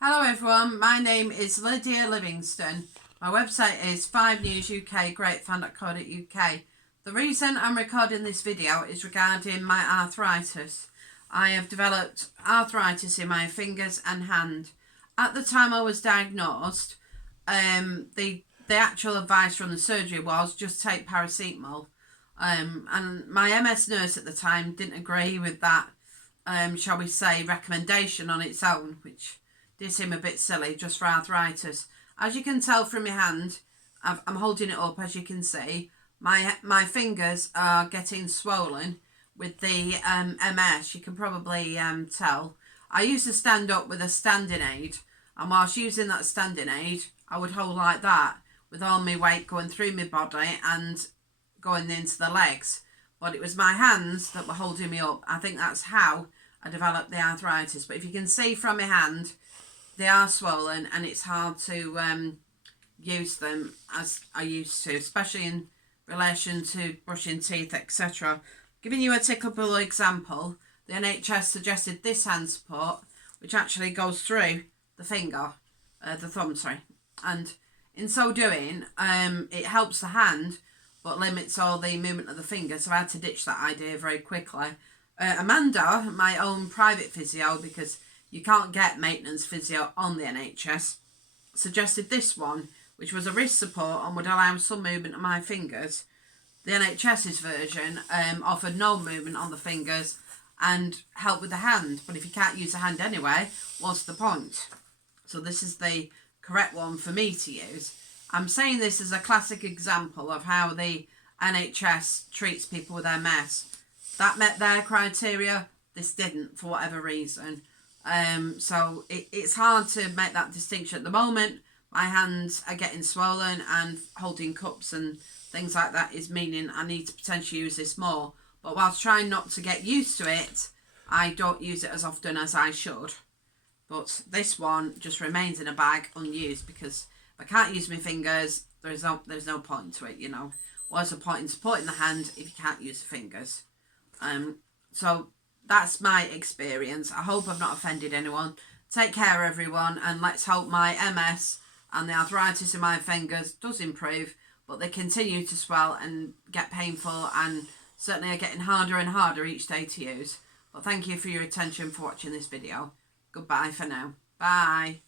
Hello everyone, my name is Lydia Livingston. My website is 5newsuk, The reason I'm recording this video is regarding my arthritis. I have developed arthritis in my fingers and hand. At the time I was diagnosed, the actual advice from the surgery was just take paracetamol. And my MS nurse at the time didn't agree with that, shall we say, recommendation on its own, which did seem a bit silly just for arthritis. As you can tell from my hand, I'm holding it up, as you can see. My fingers are getting swollen with the MS. You can probably tell. I used to stand up with a standing aid, and whilst using that standing aid, I would hold like that with all my weight going through my body and going into the legs. But it was my hands that were holding me up. I think that's how I developed the arthritis. But if you can see from my hand, they are swollen and it's hard to use them as I used to, especially in relation to brushing teeth, etc. Giving you a typical example, the NHS suggested this hand support, which actually goes through the finger, the thumb, sorry. And in so doing, it helps the hand, but limits all the movement of the finger. So I had to ditch that idea very quickly. Amanda, my own private physio, because you can't get maintenance physio on the NHS, suggested this one, which was a wrist support and would allow some movement of my fingers. The NHS's version offered no movement on the fingers and help with the hand. But if you can't use the hand anyway, what's the point? So this is the correct one for me to use. I'm saying this as a classic example of how the NHS treats people with MS. That met their criteria, this didn't, for whatever reason. So it's hard to make that distinction at the moment. My hands are getting swollen and holding cups and things like that is meaning I need to potentially use this more. But whilst trying not to get used to it, I don't use it as often as I should. But this one just remains in a bag unused because if I can't use my fingers, there's no point to it, you know. What's the point in supporting the hand if you can't use the fingers? So that's my experience. I hope I've not offended anyone. Take care, everyone, and let's hope my MS and the arthritis in my fingers does improve, but they continue to swell and get painful and certainly are getting harder and harder each day to use. But thank you for your attention for watching this video. Goodbye for now. Bye.